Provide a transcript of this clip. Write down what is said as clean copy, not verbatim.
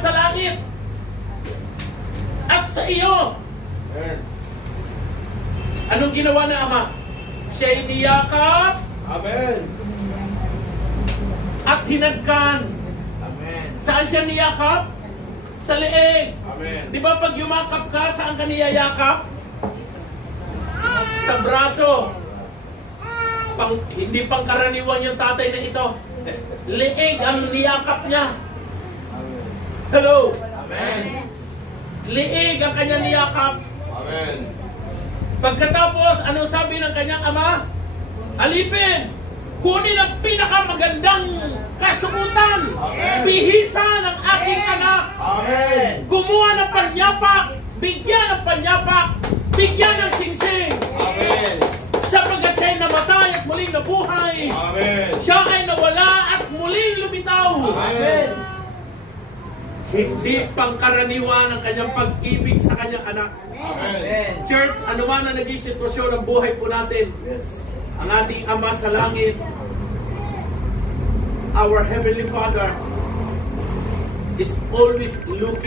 sa langit at sa iyo. Anong ginawa na Ama? Siya'y niyakap. Amen. At hinagkan. Amen. Saan siya niyakap? Sa leeg. Amen. Di ba pag yumakap ka, saan ka niyayakap? Sa braso. Hindi pangkaraniwan yung tatay na ito. Leeg ang niyakap niya. Hello? Amen. Leeg ang kanyang niyakap. Amen. Pagkatapos, ano sabi ng kanyang ama? Alipin, kunin ang pinakamagandang kasukutan. Bihisa ng aking anak. Amen. Kumuha ng panyapak, bigyan ng panyapak, bigyan ng singsing. Amen. Sapagkat siya'y namatay at muling nabuhay. Amen. Siya ay nawala at muling lumitaw. Amen. Hindi pangkaraniwan ang kanyang pag-ibig sa kanyang anak. Amen. Church, ano man ang naging sitwasyon ng buhay po natin, ang ating Ama sa langit, our Heavenly Father, is always looking